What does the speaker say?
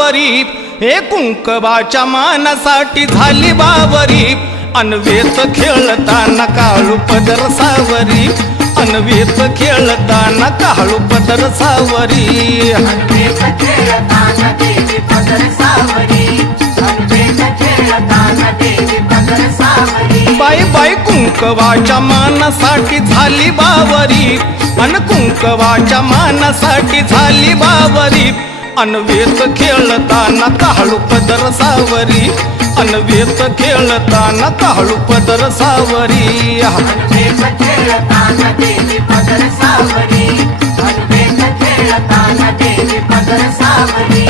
वरी हे कुंकवाच्या मानासाठी झाली बावरी अनवेत खेळताना काळू पदर सावरी अनवेत खेळताना काळू पदर सावरी अनवेत खेळताना देवी पदर सावरी अनवेत खेळताना देवी पदर सावरी बाई बाई कुंकवाच्या मानासाठी झाली बावरी अन कुंकवाच्या मानासाठी झाली बावरी अनवेत खेळताना काळू पदर सावरी अनवेत खेळताना काळू पदर सावरी अनवेत खेळताना देवी पदर सावरी अनवेत खेळताना देवी पदर सावरी